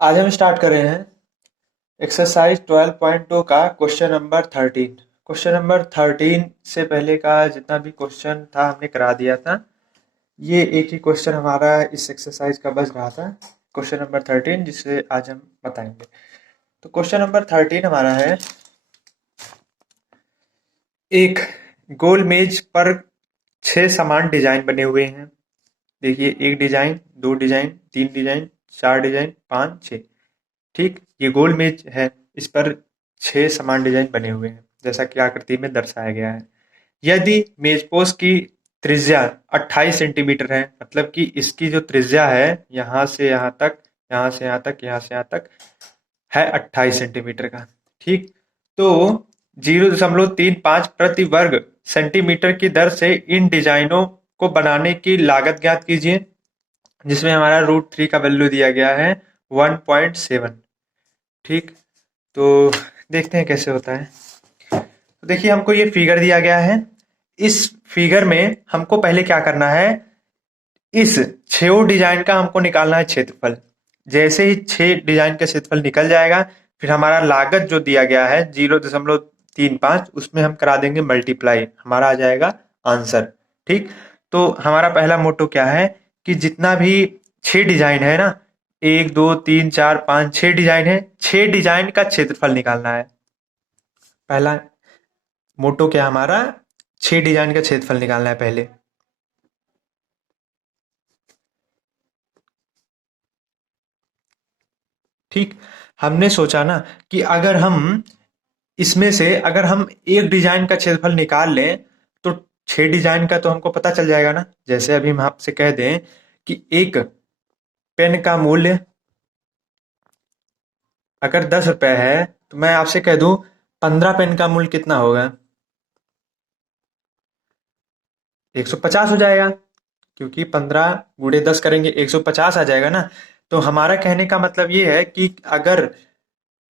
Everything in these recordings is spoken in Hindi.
आज हम स्टार्ट कर रहे हैं एक्सरसाइज 12.2 का क्वेश्चन नंबर 13। क्वेश्चन नंबर 13 से पहले का जितना भी क्वेश्चन था हमने करा दिया था। ये एक ही क्वेश्चन हमारा इस एक्सरसाइज का बच रहा था, क्वेश्चन नंबर 13, जिसे आज हम बताएंगे। तो क्वेश्चन नंबर 13 हमारा है, एक गोल मेज पर 6 समान डिजाइन बने हुए हैं। देखिए, एक डिजाइन, दो डिजाइन, तीन डिजाइन, चार डिजाइन, पाँच, छः। ठीक, ये गोल मेज है, इस पर 6 समान डिजाइन बने हुए हैं जैसा कि आकृति में दर्शाया गया है। यदि मेजपोश की त्रिज्या 28 सेंटीमीटर है, मतलब कि इसकी जो त्रिज्या है यहाँ से यहाँ तक, यहाँ से यहाँ तक, यहाँ से यहाँ तक है 28 सेंटीमीटर का। ठीक, तो 0.35 प्रति वर्ग सेंटीमीटर की दर से इन डिजाइनों को बनाने की लागत ज्ञात कीजिए, जिसमें हमारा √3 का वैल्यू दिया गया है 1.7। ठीक, तो देखते हैं कैसे होता है। तो देखिए, हमको ये फिगर दिया गया है। इस फिगर में हमको पहले क्या करना है, इस 6 डिजाइन का हमको निकालना है क्षेत्रफल। जैसे ही 6 डिजाइन का क्षेत्रफल निकल जाएगा, फिर हमारा लागत जो दिया गया है 0.35, उसमें हम करा देंगे मल्टीप्लाई, हमारा आ जाएगा आंसर। ठीक, तो हमारा पहला मोटो क्या है कि जितना भी 6 डिजाइन है ना, 1 2 3 4 5 6 डिजाइन है, 6 डिजाइन का क्षेत्रफल निकालना है। पहला मोटो क्या हमारा, 6 डिजाइन का क्षेत्रफल निकालना है पहले। ठीक, हमने सोचा ना कि अगर हम इसमें से अगर हम एक डिजाइन का क्षेत्रफल निकाल लें तो 6 डिजाइन का तो हमको पता चल जाएगा ना। जैसे अभी हम आपसे कह दें कि एक पेन का मूल्य अगर 10 रुपए है, तो मैं आपसे कह दूं 15 पेन का मूल्य कितना होगा, 150 हो जाएगा, क्योंकि 15 × 10 करेंगे 150 आ जाएगा ना। तो हमारा कहने का मतलब ये है कि अगर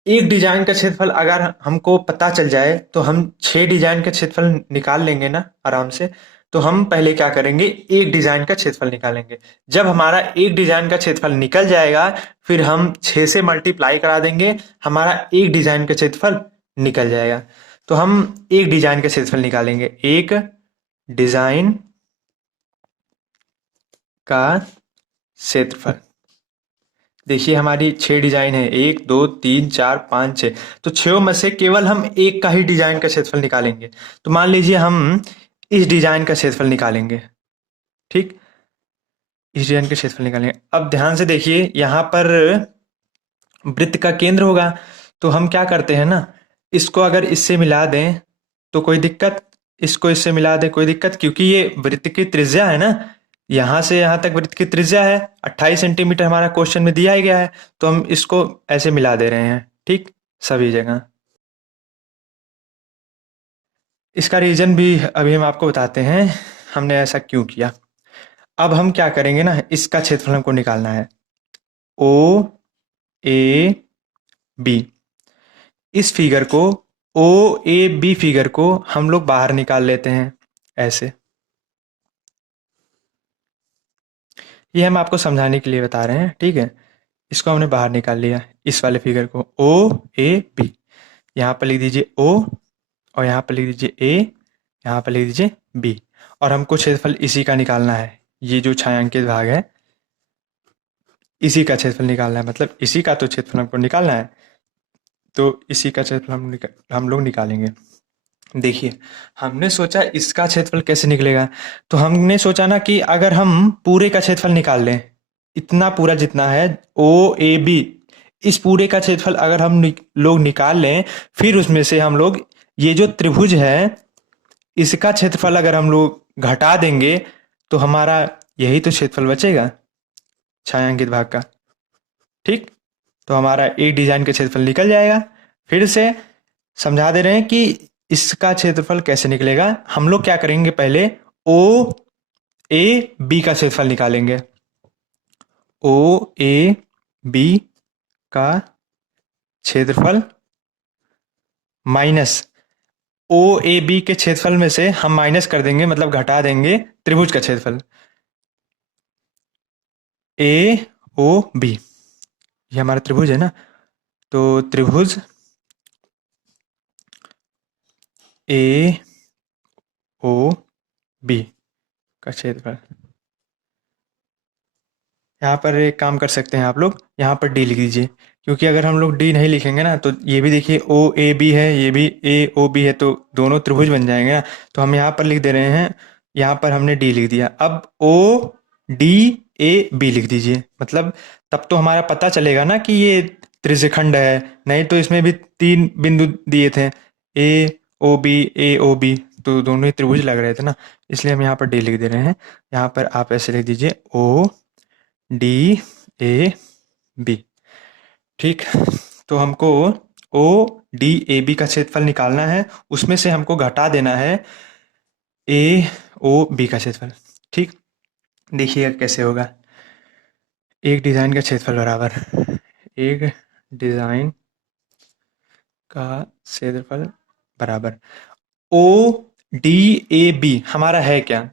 एक डिजाइन का क्षेत्रफल अगर हमको पता चल जाए तो हम 6 डिजाइन का क्षेत्रफल निकाल लेंगे ना आराम से। तो हम पहले क्या करेंगे, एक डिजाइन का क्षेत्रफल निकालेंगे। जब हमारा एक डिजाइन का क्षेत्रफल निकल जाएगा, फिर हम 6 से मल्टीप्लाई करा देंगे, हमारा एक डिजाइन का क्षेत्रफल निकल जाएगा। तो हम एक डिजाइन का क्षेत्रफल निकालेंगे, एक डिजाइन का क्षेत्रफल। देखिए, हमारी 6 डिजाइन है, 1 2 3 4 5 6। तो 6 में से केवल हम एक का ही डिजाइन का क्षेत्रफल निकालेंगे। तो मान लीजिए हम इस डिजाइन का क्षेत्रफल निकालेंगे। ठीक, इस डिजाइन का क्षेत्रफल निकालेंगे। अब ध्यान से देखिए, यहाँ पर वृत्त का केंद्र होगा। तो हम क्या करते हैं ना, इसको अगर इससे मिला दें तो कोई दिक्कत, इसको इससे मिला दें कोई दिक्कत, क्योंकि ये वृत्त की त्रिज्या है ना। यहाँ से यहाँ तक वृत्त की त्रिज्या है 28 सेंटीमीटर, हमारा क्वेश्चन में दिया ही गया है। तो हम इसको ऐसे मिला दे रहे हैं। ठीक, सभी जगह। इसका रीजन भी अभी हम आपको बताते हैं हमने ऐसा क्यों किया। अब हम क्या करेंगे ना, इसका क्षेत्रफल हमको निकालना है, ओ ए बी। इस फिगर को, ओ ए बी फिगर को हम लोग बाहर निकाल लेते हैं ऐसे। ये हम आपको समझाने के लिए बता रहे हैं, ठीक है। इसको हमने बाहर निकाल लिया, इस वाले फिगर को, ओ ए बी। यहाँ पर लिख दीजिए ओ, और यहाँ पर लिख दीजिए ए, यहाँ पर लिख दीजिए बी। और हमको क्षेत्रफल इसी का निकालना है, ये जो छायांकित भाग है इसी का क्षेत्रफल निकालना है, मतलब इसी का तो क्षेत्रफल हमको निकालना है। तो इसी का क्षेत्रफल हम लोग निकालेंगे। देखिए, हमने सोचा इसका क्षेत्रफल कैसे निकलेगा। तो हमने सोचा ना कि अगर हम पूरे का क्षेत्रफल निकाल लें, इतना पूरा जितना है ओ ए बी, इस पूरे का क्षेत्रफल अगर हम लोग निकाल लें, फिर उसमें से हम लोग ये जो त्रिभुज है इसका क्षेत्रफल अगर हम लोग घटा देंगे, तो हमारा यही तो क्षेत्रफल बचेगा छायांकित भाग का। ठीक, तो हमारा एक डिजाइन का क्षेत्रफल निकल जाएगा। फिर से समझा दे रहे हैं कि इसका क्षेत्रफल कैसे निकलेगा। हम लोग क्या करेंगे, पहले ओ ए बी का क्षेत्रफल निकालेंगे। ओ ए बी का क्षेत्रफल माइनस ओ ए बी के क्षेत्रफल में से हम माइनस कर देंगे, मतलब घटा देंगे त्रिभुज का क्षेत्रफल ए ओ बी। ये हमारा त्रिभुज है ना, तो त्रिभुज ए ओ बी का क्षेत्रफल। यहाँ पर एक काम कर सकते हैं आप लोग, यहाँ पर डी लिख दीजिए, क्योंकि अगर हम लोग डी नहीं लिखेंगे ना तो ये भी देखिए ओ ए बी है, ये भी ए ओ बी है, तो दोनों त्रिभुज बन जाएंगे ना। तो हम यहाँ पर लिख दे रहे हैं, यहाँ पर हमने डी लिख दिया। अब ओ डी ए बी लिख दीजिए, मतलब तब तो हमारा पता चलेगा ना कि ये त्रिज्यखंड है। नहीं तो इसमें भी 3 बिंदु दिए थे, ए ओ बी, तो दोनों ही त्रिभुज लग रहे थे ना, इसलिए हम यहाँ पर डी लिख दे रहे हैं। यहाँ पर आप ऐसे लिख दीजिए ओ डी ए बी। ठीक, तो हमको ओ डी ए बी का क्षेत्रफल निकालना है, उसमें से हमको घटा देना है ए ओ बी का क्षेत्रफल। ठीक, देखिएगा कैसे होगा। एक डिज़ाइन का क्षेत्रफल बराबर एक डिज़ाइन का क्षेत्रफल बराबर ओ डी ए बी हमारा है क्या?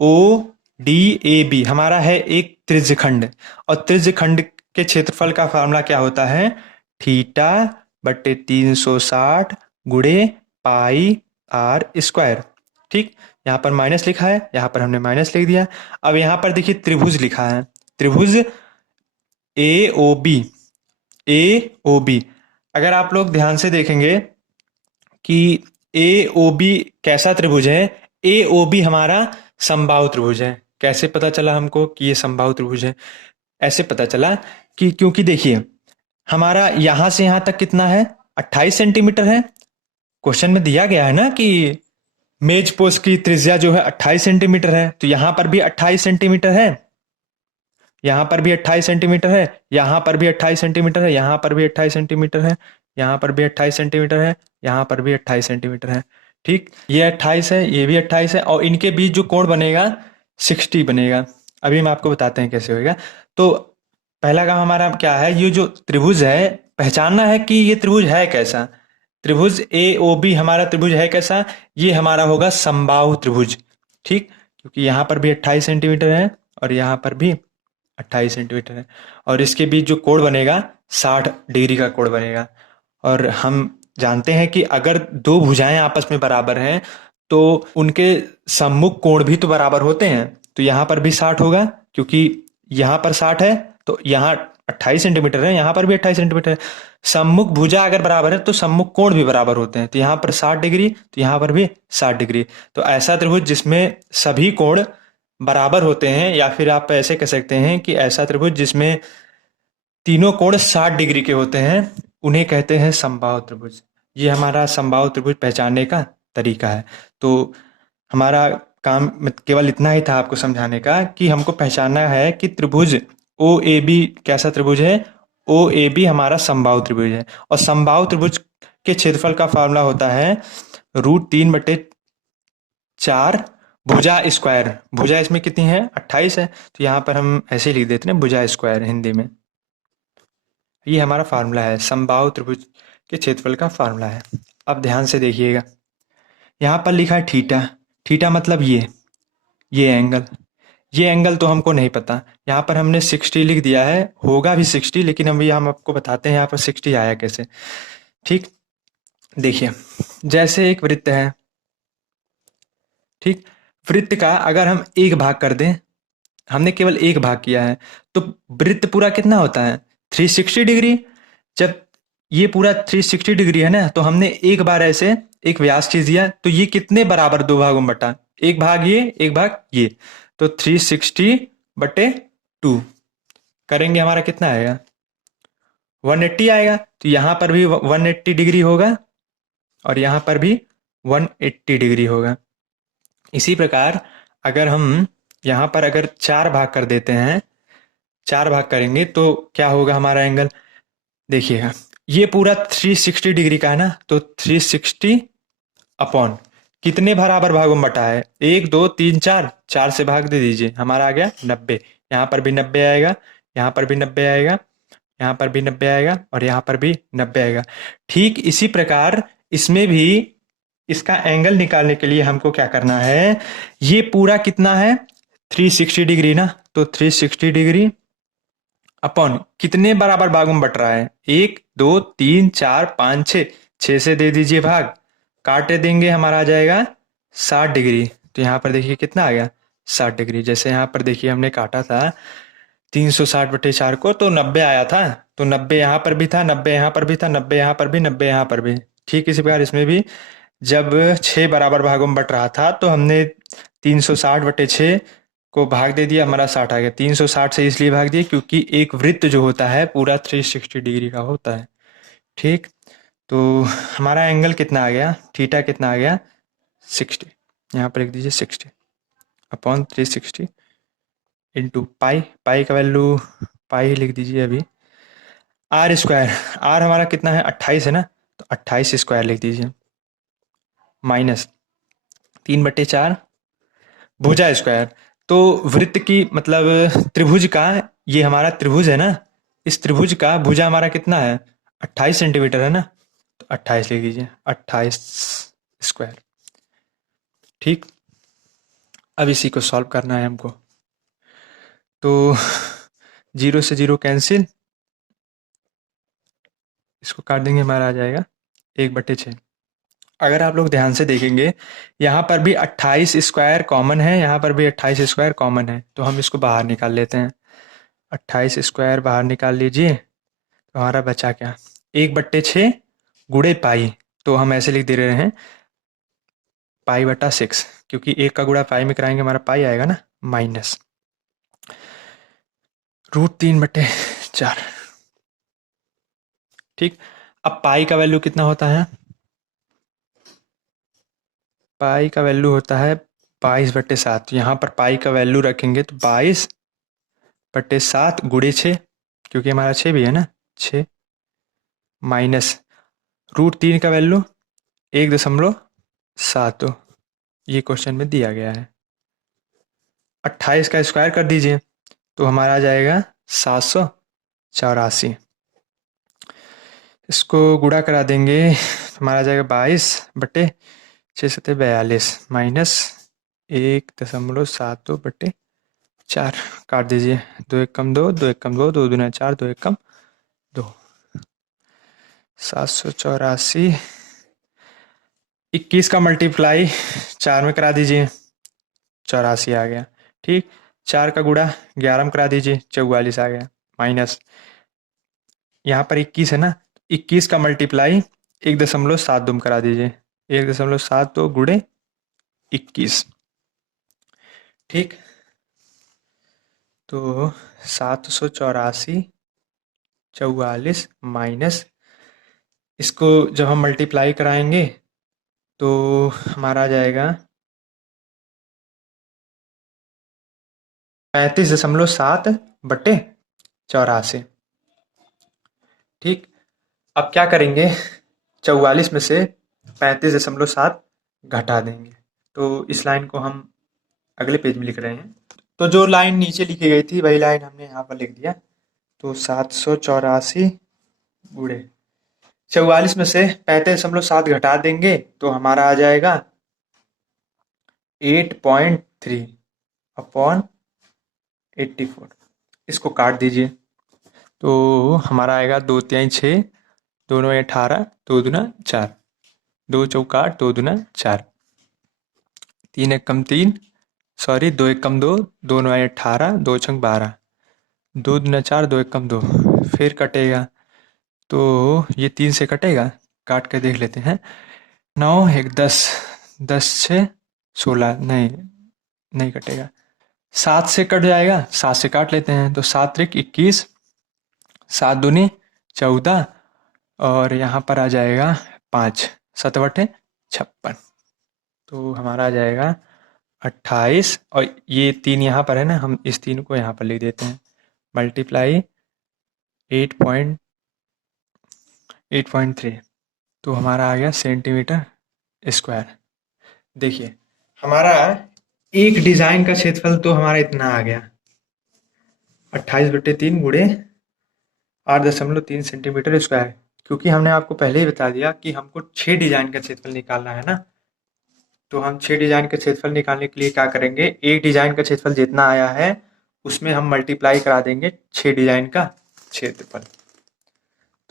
ओ डी ए बी हमारा है एक त्रिज्यखंड, और त्रिज्यखंड के क्षेत्रफल का फार्मूला क्या होता है? थीटा बटे 360 गुणे पाई आर स्क्वायर। ठीक, यहाँ पर माइनस लिखा है, यहाँ पर हमने माइनस लिख दिया। अब यहाँ पर देखिए त्रिभुज लिखा है, त्रिभुज ए ओ बी, ए ओ बी। अगर आप लोग ध्यान से देखेंगे कि ए ओ बी कैसा त्रिभुज है? ए ओ बी हमारा समबाहु त्रिभुज है। कैसे पता चला हमको कि ये समबाहु त्रिभुज है? ऐसे पता चला कि क्योंकि देखिए हमारा यहां से यहां तक कितना है? 28 सेंटीमीटर है। क्वेश्चन में दिया गया है ना कि मेज पोस्ट की त्रिज्या जो है 28 सेंटीमीटर है, तो यहां पर भी 28 सेंटीमीटर है, यहाँ पर भी 28 सेंटीमीटर है, यहाँ पर भी 28 सेंटीमीटर है, यहाँ पर भी 28 सेंटीमीटर है, यहाँ पर भी 28 सेंटीमीटर है, यहाँ पर भी 28 सेंटीमीटर है। ठीक, ये 28 है, ये भी 28 है, और इनके बीच जो कोण बनेगा 60 बनेगा। अभी हम आपको बताते हैं कैसे होएगा। तो पहला काम हमारा क्या है? ये जो त्रिभुज है पहचानना है कि ये त्रिभुज है कैसा। त्रिभुज ए ओ बी हमारा त्रिभुज है कैसा? ये हमारा होगा समबाहु त्रिभुज। ठीक, क्योंकि यहाँ पर भी 28 सेंटीमीटर है और यहाँ पर भी 28 सेंटीमीटर है, और इसके बीच जो कोण बनेगा 60 डिग्री का कोण बनेगा। और हम जानते हैं कि अगर दो भुजाएं आपस में बराबर हैं तो उनके सम्मुख कोण भी तो बराबर होते हैं। तो यहाँ पर भी 60 होगा, क्योंकि यहाँ पर 60 है तो यहाँ 28 सेंटीमीटर है, यहाँ पर भी 28 सेंटीमीटर है। सम्मुख भुजा अगर बराबर है तो सम्मुख कोण भी बराबर होते हैं, तो यहाँ पर 60 डिग्री तो यहाँ पर भी 60 डिग्री। तो ऐसा त्रिभुज जिसमें सभी कोण बराबर होते हैं, या फिर आप ऐसे कह सकते हैं कि ऐसा त्रिभुज जिसमें तीनों कोण 60 डिग्री के होते हैं, उन्हें कहते हैं समबाहु त्रिभुज। ये हमारा समबाहु त्रिभुज पहचानने का तरीका है। तो हमारा काम केवल इतना ही था आपको समझाने का कि हमको पहचानना है कि त्रिभुज ओ ए बी कैसा त्रिभुज है। ओ ए बी हमारा समबाहु त्रिभुज है, और समबाहु त्रिभुज के क्षेत्रफल का फार्मूला होता है √3/4 भुजा स्क्वायर। भुजा इसमें कितनी है? 28 है, तो यहाँ पर हम ऐसे ही लिख देते हैं भुजा स्क्वायर हिंदी में। ये हमारा फार्मूला है, समबाहु त्रिभुज के क्षेत्रफल का फार्मूला है। अब ध्यान से देखिएगा, यहाँ पर लिखा है थीटा। थीटा मतलब ये एंगल। ये एंगल तो हमको नहीं पता, यहाँ पर हमने 60 लिख दिया है, होगा भी 60, लेकिन अभी हम आपको बताते हैं यहाँ पर 60 आया कैसे। ठीक, देखिए जैसे एक वृत्त है, ठीक, वृत्त का अगर हम एक भाग कर दें, हमने केवल एक भाग किया है, तो वृत्त पूरा कितना होता है? 360 डिग्री। जब ये पूरा 360 डिग्री है ना, तो हमने एक बार ऐसे एक व्यास खींच दिया, तो ये कितने बराबर दो भागों में बटा? एक भाग ये, एक भाग ये, तो 360/2 करेंगे, हमारा कितना आएगा? 180 आएगा। तो यहाँ पर भी 180 डिग्री होगा और यहाँ पर भी 180 डिग्री होगा। इसी प्रकार अगर हम यहाँ पर अगर 4 भाग कर देते हैं, 4 भाग करेंगे तो क्या होगा हमारा एंगल? देखिएगा, ये पूरा 360 डिग्री का है ना, तो 360 अपॉन कितने बराबर भागों में बटा है? 1 2 3 4, 4 से भाग दे दीजिए, हमारा आ गया 90। यहाँ पर भी 90 आएगा, यहाँ पर भी 90 आएगा, यहाँ पर भी 90 आएगा, और यहाँ पर भी 90 आएगा। ठीक इसी प्रकार इसमें भी इसका एंगल निकालने के लिए हमको क्या करना है? ये पूरा कितना है? 360 डिग्री ना, तो 360 डिग्री अपॉन कितने बराबर भागों में बट रहा है, 1 2 3 4 5 6, 6 से दे दीजिए भाग, काटे देंगे हमारा आ जाएगा 60 डिग्री। तो यहाँ पर देखिए कितना आ गया 60 डिग्री। जैसे यहाँ पर देखिए हमने काटा था 360/4 को तो 90 आया था, तो 90 यहाँ पर भी था, 90 यहाँ पर भी था, 90 यहाँ पर भी, 90 यहाँ पर भी। ठीक इसी प्रकार इसमें भी जब 6 बराबर भागों में बट रहा था तो हमने 360/6 को भाग दे दिया, हमारा 60 आ गया। 360 से इसलिए भाग दिया क्योंकि एक वृत्त जो होता है पूरा 360 डिग्री का होता है। ठीक, तो हमारा एंगल कितना आ गया, थीटा कितना आ गया 60। यहाँ पर लिख दीजिए 60 अपॉन 360 इंटू पाई, पाई का वैल्यू पाई लिख दीजिए अभी, आर स्क्वायर, आर हमारा कितना है 28 है ना, तो 28 स्क्वायर लिख दीजिए, माइनस 3/4 भुजा स्क्वायर। तो वृत्त की मतलब त्रिभुज का, ये हमारा त्रिभुज है ना, इस त्रिभुज का भुजा हमारा कितना है 28 सेंटीमीटर है ना, तो 28 लिख दीजिए, 28 स्क्वायर। ठीक, अब इसी को सॉल्व करना है हमको। तो 0 से 0 कैंसिल, इसको काट देंगे, हमारा आ जाएगा 1/6। अगर आप लोग ध्यान से देखेंगे यहाँ पर भी 28 स्क्वायर कॉमन है, यहाँ पर भी 28 स्क्वायर कॉमन है, तो हम इसको बाहर निकाल लेते हैं। 28 स्क्वायर बाहर निकाल लीजिए, तो हमारा बचा क्या 1/6 गुणे पाई, तो हम ऐसे लिख दे रहे हैं पाई/6, क्योंकि 1 का गुणा पाई में कराएंगे हमारा पाई आएगा ना, माइनस √3/4। ठीक, अब पाई का वैल्यू कितना होता है, पाई का वैल्यू होता है 22/7। यहाँ पर पाई का वैल्यू रखेंगे तो 22/7 गुणे 6, क्योंकि हमारा 6 भी है ना, 6 माइनस √3 का वैल्यू 1.72, ये क्वेश्चन में दिया गया है। 28 का स्क्वायर कर दीजिए, तो हमारा आ जाएगा 784। इसको गुणा करा देंगे, हमारा आ जाएगा 22/6 माइनस 1.72/4, काट दीजिए, 2 एकम 2, 2 एकम 2, 2 दूना 4, 2 एकम 2, 784। 21 का मल्टीप्लाई 4 में करा दीजिए, 84 आ गया। ठीक, 4 का गुणा 11 में करा दीजिए, 44 आ गया, माइनस यहाँ पर 21 है ना, 21 का मल्टीप्लाई 1.72 में करा दीजिए, 1.72 गुणे 21। ठीक, तो 784 44 माइनस, इसको जब हम मल्टीप्लाई कराएंगे तो हमारा आ जाएगा 35.7/84। ठीक, अब क्या करेंगे, 44 में से 35.7 घटा देंगे, तो इस लाइन को हम अगले पेज में लिख रहे हैं। तो जो लाइन नीचे लिखी गई थी वही लाइन हमने यहाँ पर लिख दिया। तो 784 गुणे 44 में से 35.7 घटा देंगे तो हमारा आ जाएगा 8.3 अपॉन 84। इसको काट दीजिए, तो हमारा आएगा 2 3 6, 2 9 18, 2 दूना 4, 2 चौका 8, 2 दूना 4, 3 एकम 3, सॉरी 2 एकम 2, 2 9 18, 2 छंग 12, 2 दूना 4, 2 एकम 2, फिर कटेगा, तो ये 3 से कटेगा, काट के देख लेते हैं। 9 1 10, 10 6 16, नहीं कटेगा। 7 से कट जाएगा, 7 से काट लेते हैं, तो 7 त्रिक 21, 7 दूनी 14, और यहाँ पर आ जाएगा 5, 7/56, तो हमारा आ जाएगा 28, और ये 3 यहाँ पर है ना, हम इस 3 को यहाँ पर लिख देते हैं, मल्टीप्लाई 8.3, तो हमारा आ गया सेंटीमीटर स्क्वायर। देखिए हमारा एक डिजाइन का क्षेत्रफल तो हमारा इतना आ गया 28/3 गुणे 8.3 सेंटीमीटर स्क्वायर, क्योंकि हमने आपको पहले ही बता दिया कि हमको 6 डिजाइन का क्षेत्रफल निकालना है ना। तो हम 6 डिजाइन का क्षेत्रफल निकालने के लिए क्या करेंगे, एक डिजाइन का क्षेत्रफल जितना आया है उसमें हम मल्टीप्लाई करा देंगे 6 डिजाइन का क्षेत्रफल।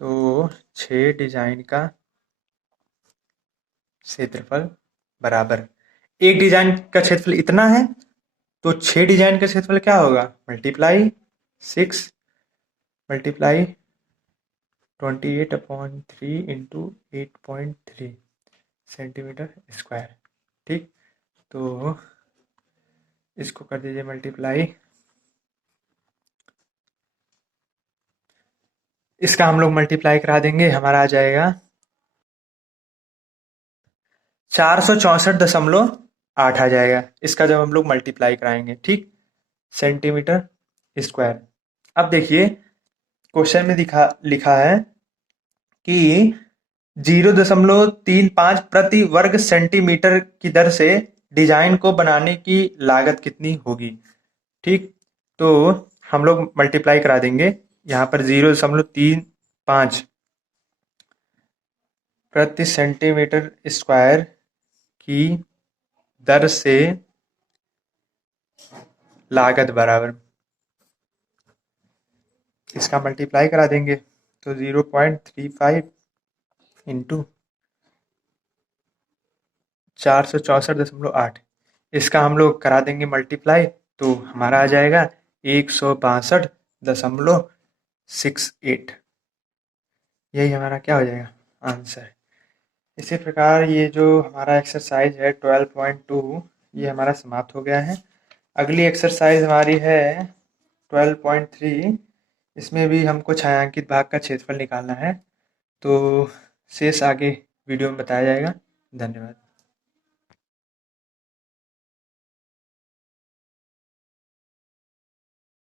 तो 6 डिजाइन का क्षेत्रफल बराबर, एक डिजाइन का क्षेत्रफल इतना है, तो 6 डिजाइन का क्षेत्रफल क्या होगा, multiply 6 multiply 28/3 into 8.3 centimetre square. ठीक, तो इसको कर दीजिए मल्टीप्लाई, इसका हम लोग मल्टीप्लाई करा देंगे, हमारा आ जाएगा 464.8 आ जाएगा, इसका जब हम लोग मल्टीप्लाई कराएंगे। ठीक, सेंटीमीटर स्क्वायर। अब देखिए क्वेश्चन में लिखा है कि 0.35 प्रति वर्ग सेंटीमीटर की दर से डिजाइन को बनाने की लागत कितनी होगी। ठीक, तो हम लोग मल्टीप्लाई करा देंगे, यहाँ पर 0.35 प्रति सेंटीमीटर स्क्वायर की दर से लागत बराबर, इसका मल्टीप्लाई करा देंगे, तो 0.35 इंटू 464.8, इसका हम लोग करा देंगे मल्टीप्लाई, तो हमारा आ जाएगा 162.68। यही हमारा क्या हो जाएगा, आंसर। इसी प्रकार ये जो हमारा एक्सरसाइज है 12.2, ये हमारा समाप्त हो गया है। अगली एक्सरसाइज हमारी है 12.3, इसमें भी हमको छायांकित भाग का क्षेत्रफल निकालना है। तो शेष आगे वीडियो में बताया जाएगा। धन्यवाद।